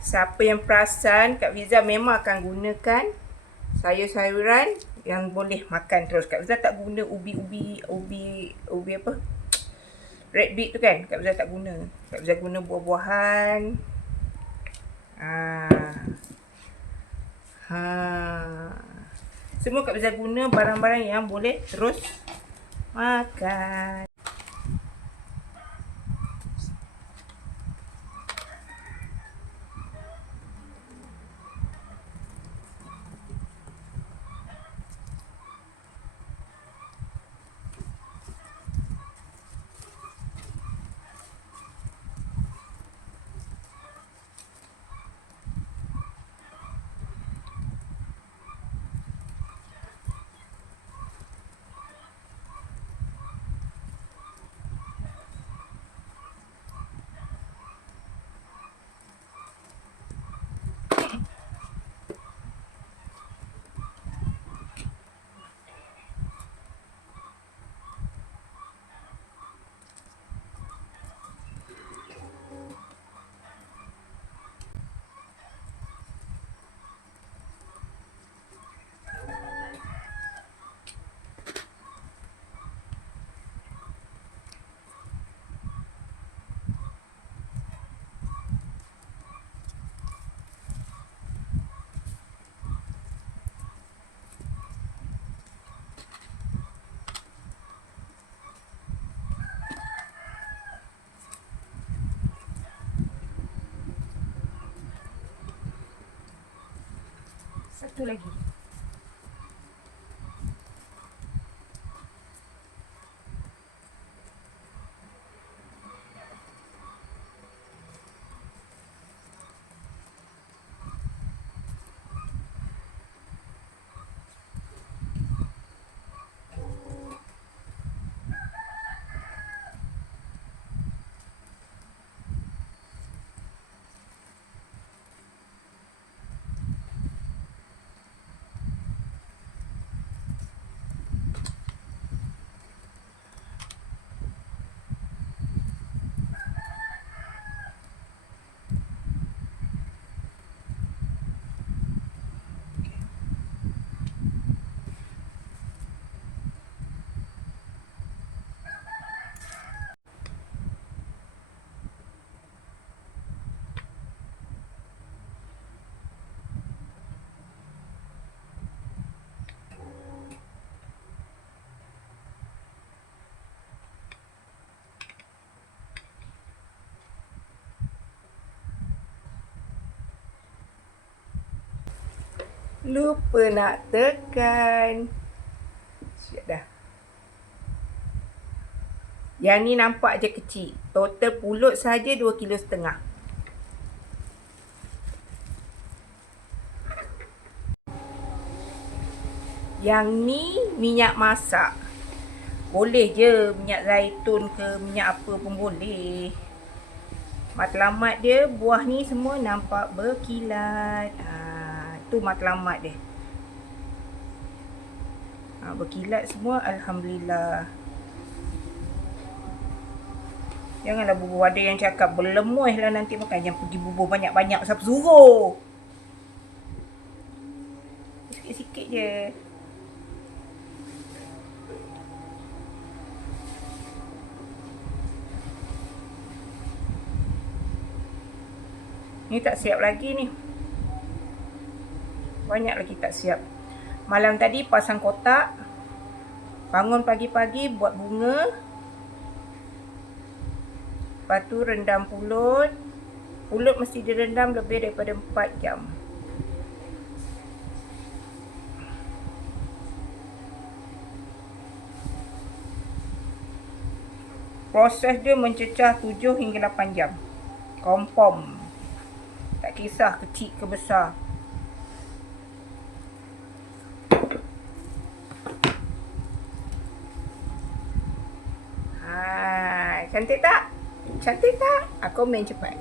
Siapa yang perasan, Kak Fiza memang akan gunakan sayur-sayuran yang boleh makan terus. Kak Fiza tak guna ubi apa? Red beet tu kan, Kak Fiza tak guna. Kak Fiza guna buah-buahan. Semua Kak Fiza guna barang-barang yang boleh terus makan. Satu lagi. Lupa nak tekan. Siap dah. Yang ni nampak je kecil. Total pulut saja 2,5 kg. Yang ni minyak masak. Boleh je minyak zaitun ke minyak apa pun boleh. Matlamat dia, buah ni semua nampak berkilat. Tu matlamat dia. Berkilat semua, alhamdulillah. Janganlah bubur, ada yang cakap berlemuih lah nanti makan. Jangan pergi bubur banyak-banyak, siapa suruh? Sikit-sikit je. Ni tak siap lagi ni. Banyak lagi tak siap. Malam tadi pasang kotak. Bangun pagi-pagi buat bunga. Lepas tu rendam pulut. Pulut mesti direndam lebih daripada 4 jam. Proses dia mencecah 7 hingga 8 jam. Confirm. Tak kisah kecil ke besar. Cantik tak? Cantik tak? Komen cepat.